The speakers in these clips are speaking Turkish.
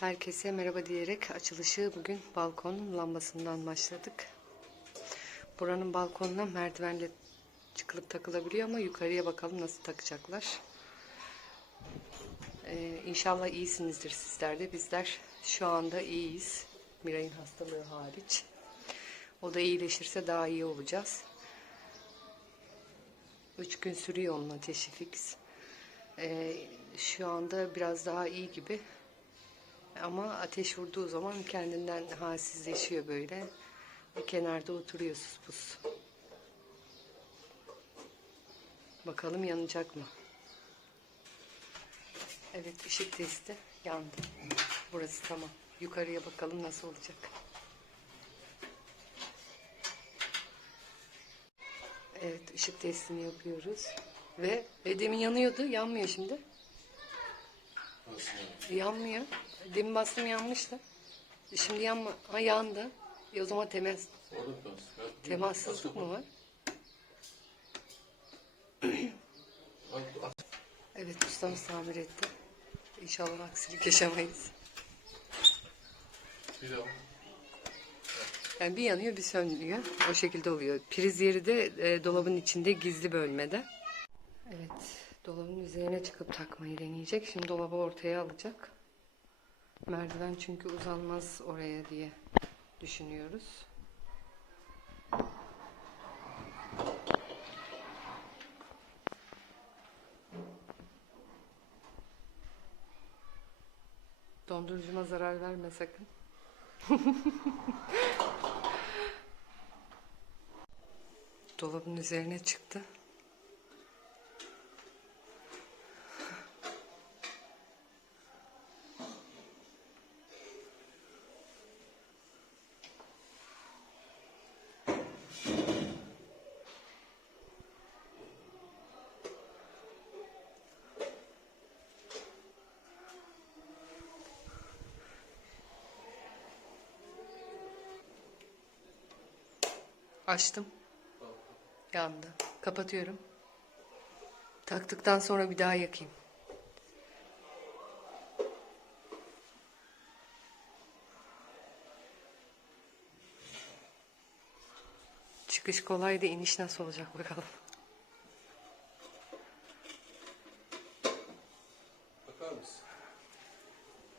Herkese merhaba diyerek açılışı bugün balkonun lambasından başladık. Buranın balkonuna merdivenle çıkılıp takılabiliyor ama yukarıya bakalım nasıl takacaklar. Ee, inşallah iyisinizdir sizler de. Bizler şu anda iyiyiz. Miray'ın hastalığı hariç. O da iyileşirse daha iyi olacağız. Üç gün sürüyor onun ateşi fix. Ee, şu anda biraz daha iyi gibi. Ama ateş vurduğu zaman kendinden halsizleşiyor böyle. Bir kenarda oturuyor pus. Bakalım yanacak mı? Evet ışık testi yandı. Burası tamam. Yukarıya bakalım nasıl olacak. Evet ışık testini yapıyoruz. Ve ve demin yanıyordu. Yanmıyor şimdi. Yanmıyor. Demin bastım yanmıştı. Şimdi yanma. Ha yandı. E o zaman temas, temassızlık mı var? Evet ustamız tamir etti. İnşallah aksilik yaşamayız. Bir. Yani bir yanıyor bir sönüyor. O şekilde oluyor. Priz yeri de e, dolabın içinde gizli bölmede. Evet. Dolabın üzerine çıkıp takmayı deneyecek. Şimdi dolabı ortaya alacak. Merdiven çünkü uzanmaz oraya diye düşünüyoruz. Dondurucuma zarar verme sakın. Dolabın üzerine çıktı. Açtım. Yandı. Kapatıyorum. Taktıktan sonra bir daha yakayım. Çıkış kolay da iniş nasıl olacak bakalım. Bakar mısın?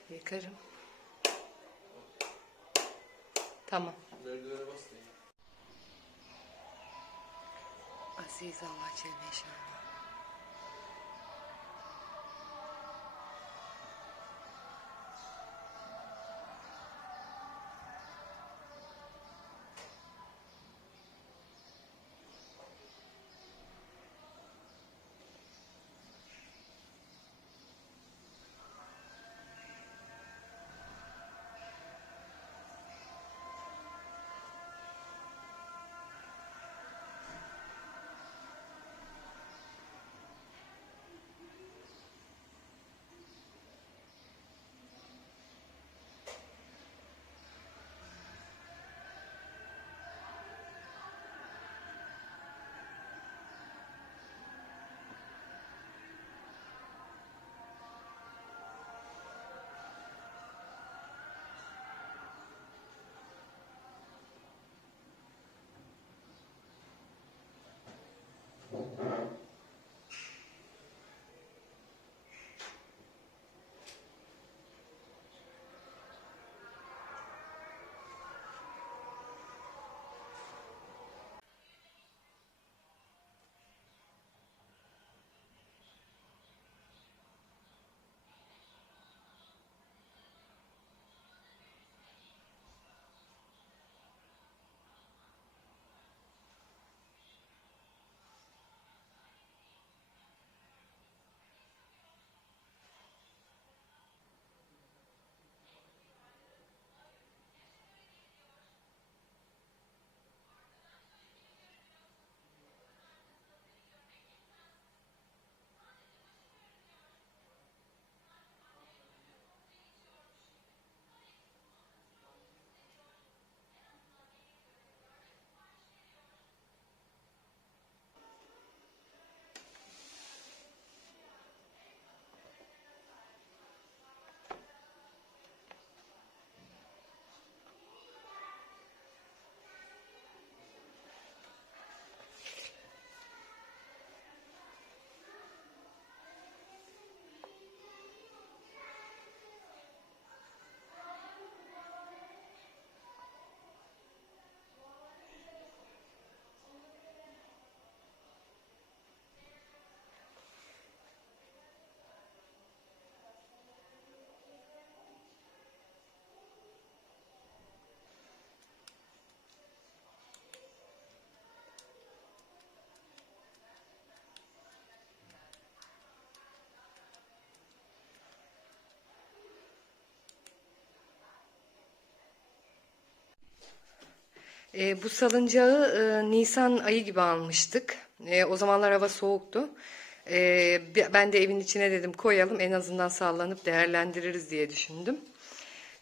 Yakarım. Tamam. Aziz Allah Celle Şanlı. E, bu salıncağı e, Nisan ayı gibi almıştık. E, o zamanlar hava soğuktu. E, ben de evin içine dedim koyalım en azından sallanıp değerlendiririz diye düşündüm.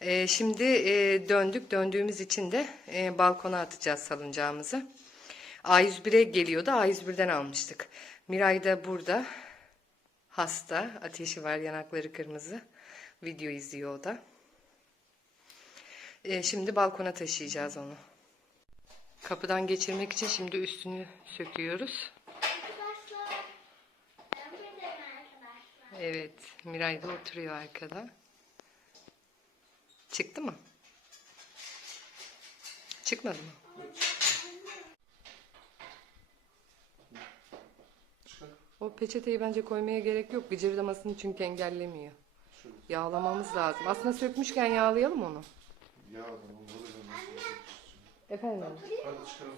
E, şimdi e, döndük. Döndüğümüz için de e, balkona atacağız salıncağımızı. A101'e geliyordu. A101'den almıştık. Miray da burada. Hasta. Ateşi var. Yanakları kırmızı. Video izliyor o da. E, şimdi balkona taşıyacağız onu. Kapıdan geçirmek için şimdi üstünü söküyoruz. Evet, Miray da oturuyor arkada. Çıktı mı? Çıkmadı mı? O peçeteyi bence koymaya gerek yok. Gıcırdamasını çünkü engellemiyor. Yağlamamız lazım. Aslında sökmüşken yağlayalım onu. Ya Efendim? Hadi çıkaralım.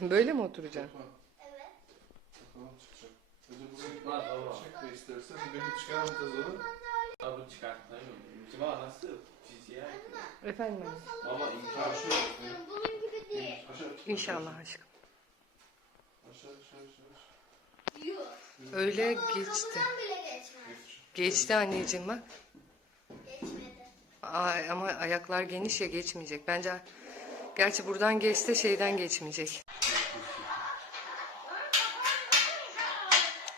Böyle mi oturacaksın? Bakma. Evet. Çıkacak. Önce burayı Çıkmaz baba. çek de istersen. Beni çıkarmayacağız onu. Abi çıkartmayın. Cima nasıl? Fiziğe. Efendim? Baba imkan şu. Bunun gibi değil. Aşağı. İnşallah aşkım. Aşağı aşağı aşağı. aşağı. Yuh. Öyle geçti. kapıdan bile geçmez. Geç. Geçti anneciğim bak. Geçmedi. Ay, ama ayaklar geniş ya geçmeyecek. Bence gerçi buradan geçse şeyden geçmeyecek.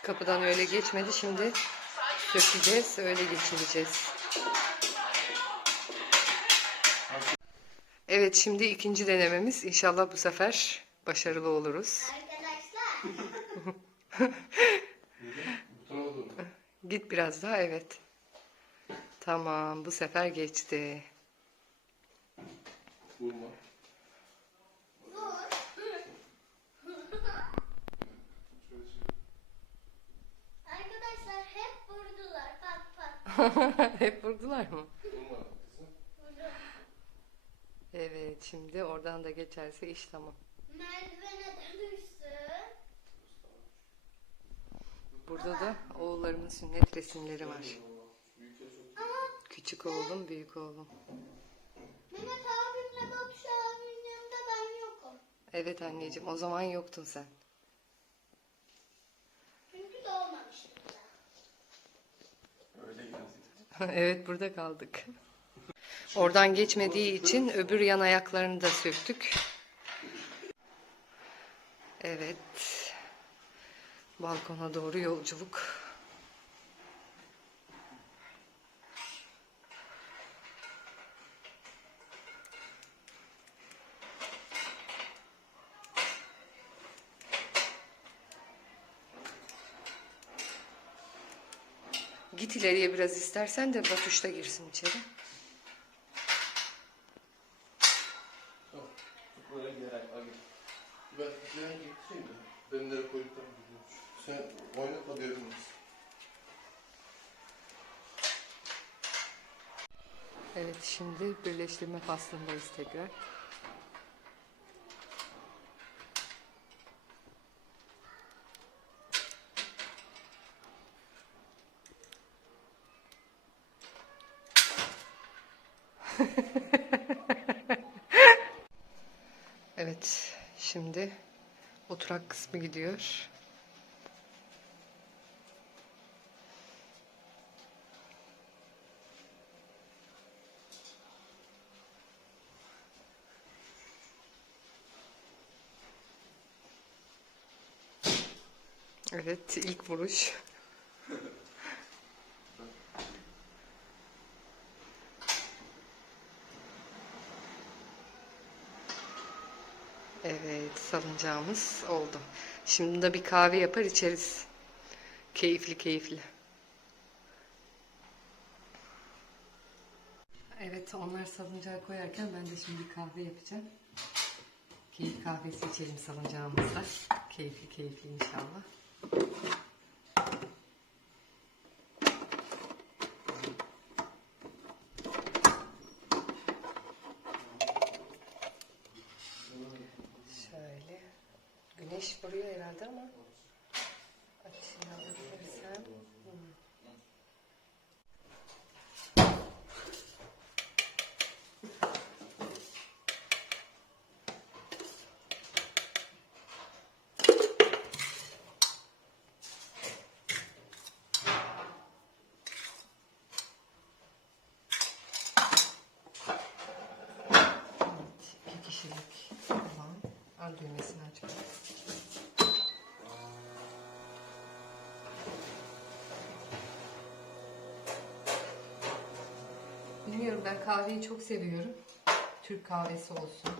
Kapıdan öyle geçmedi. Şimdi sökeceğiz. Öyle geçireceğiz. Evet şimdi ikinci denememiz. İnşallah bu sefer başarılı oluruz. Arkadaşlar. Git biraz daha evet. Tamam bu sefer geçti. Vurma. Vur. Şöyle şöyle. Arkadaşlar hep vurdular. Pat pat. Hep vurdular mı? Evet şimdi oradan da geçerse iş tamam. Merdivene düşsün. Burada da oğullarımın sünnet resimleri var. Küçük oğlum, büyük oğlum. Mehmet abimle Batuş abimin yanında ben yokum. Evet anneciğim, o zaman yoktun sen. Çünkü doğmamıştım daha. Öyle geldi. evet, burada kaldık. Oradan geçmediği için öbür yan ayaklarını da söktük. Evet. Balkona doğru yolculuk. Git ileriye biraz istersen de Batuş da girsin içeri. Gerek. Abi. Ben ben gideceğim de. Ben nereye koyduklarını biliyorum. Sen oynatma Evet şimdi birleştirme faslındayız tekrar. Evet şimdi oturak kısmı gidiyor. Evet ilk vuruş. Evet salıncağımız oldu. Şimdi de bir kahve yapar içeriz. Keyifli keyifli. Evet onlar salıncağı koyarken ben de şimdi kahve yapacağım. Keyif kahvesi içelim salıncağımızda. Keyifli keyifli inşallah. Şöyle. Güneş vuruyor herhalde ama Bilmiyorum ben kahveyi çok seviyorum. Türk kahvesi olsun.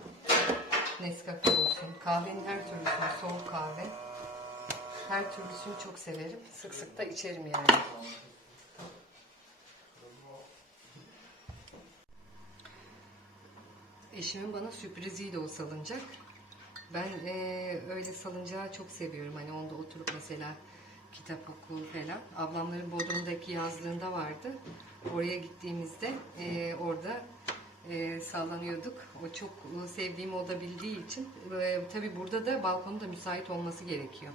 Nescafe olsun. Kahvenin her türlüsünü, soğuk kahve. Her türlüsünü çok severim. Sık sık da içerim yani. Eşimin bana sürpriziydi o salıncak. Ben eee, öyle salıncağı çok seviyorum. Hani onda oturup mesela kitap oku falan. Ablamların Bodrum'daki yazlığında vardı. Oraya gittiğimizde eee, orada eee, sallanıyorduk. O çok e, sevdiğim oda bildiği için. Eee tabii burada da balkonda müsait olması gerekiyor.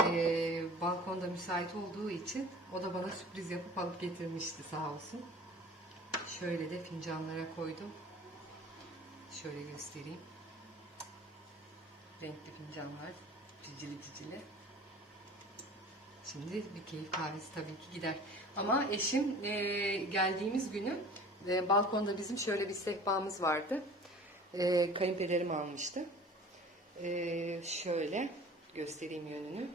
Eee balkonda müsait olduğu için o da bana sürpriz yapıp alıp getirmişti sağ olsun. Şöyle de fincanlara koydum. Şöyle göstereyim. Renkli fincanlar. Cicili cicili. Şimdi bir keyif kahvesi tabii ki gider. Ama eşim e, geldiğimiz günü e, balkonda bizim şöyle bir sehpamız vardı. E, kayınpederim almıştı. E, şöyle göstereyim yönünü.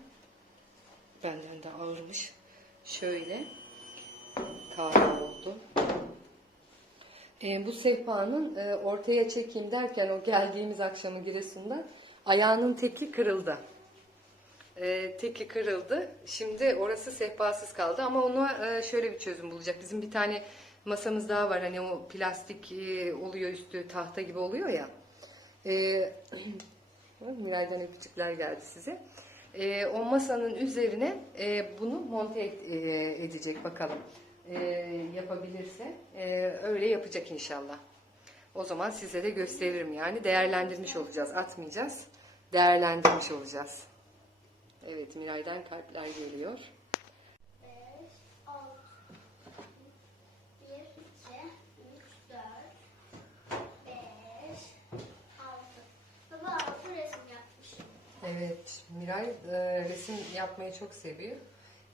Benden de ağırmış. Şöyle kahve oldu. E, bu sehpanın e, ortaya çekeyim derken o geldiğimiz akşamı Giresun'da ayağının teki kırıldı. E, teki kırıldı. Şimdi orası sehpasız kaldı ama ona e, şöyle bir çözüm bulacak. Bizim bir tane masamız daha var. Hani o plastik e, oluyor üstü tahta gibi oluyor ya. E, Miray'dan öpücükler geldi size. E, o masanın üzerine e, bunu monte et- e, edecek bakalım. E, yapabilirse e, öyle yapacak inşallah. O zaman size de gösteririm yani değerlendirmiş olacağız. Atmayacağız. Değerlendirmiş olacağız. Evet Miray'dan kalpler geliyor. 5, 6, 1, 2, 3, 4, 5, 6. Baba 6 resim yapmışım. Evet Miray e, resim yapmayı çok seviyor.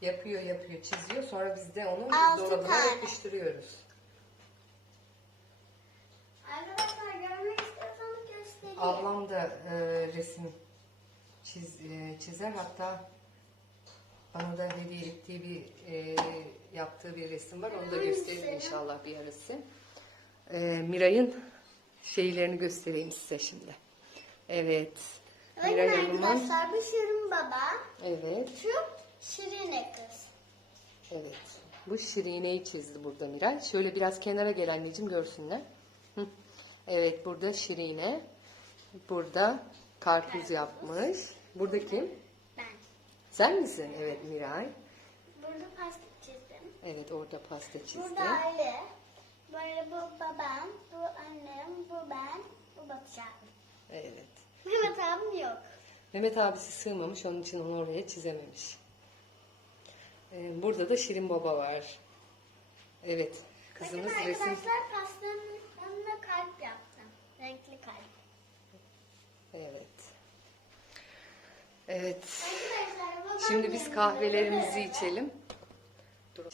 Yapıyor yapıyor çiziyor. Sonra biz de onu Altı dolabına tane. yapıştırıyoruz. Arkadaşlar görmek istiyorsanız göstereyim. Ablam da e, resim çiz, e, çizer. Hatta bana da hediye ettiği bir e, yaptığı bir resim var. Onu da göstereyim inşallah bir arası. E, Miray'ın şeylerini göstereyim size şimdi. Evet. Miray Bakın Hanım'ın arkadaşlar bu Şirin baba. evet Şu Şirine kız. evet. Bu Şirine'yi çizdi burada Miray. Şöyle biraz kenara gel anneciğim görsünler. Hı. Evet burada Şirine. Burada karpuz yapmış. Burada kim? Ben. Sen misin? Evet Miray. Burada pasta çizdim. Evet orada pasta çizdi. Burada aile. Böyle bu babam, bu annem, bu ben, bu Batış abi. Evet. Mehmet abim yok. Mehmet abisi sığmamış onun için onu oraya çizememiş. Ee, burada da Şirin Baba var. Evet. Kızımız Bakın resim arkadaşlar pastanın yanına kalp yaptım. Renkli kalp. Evet. Evet. Şimdi biz kahvelerimizi içelim. Dur.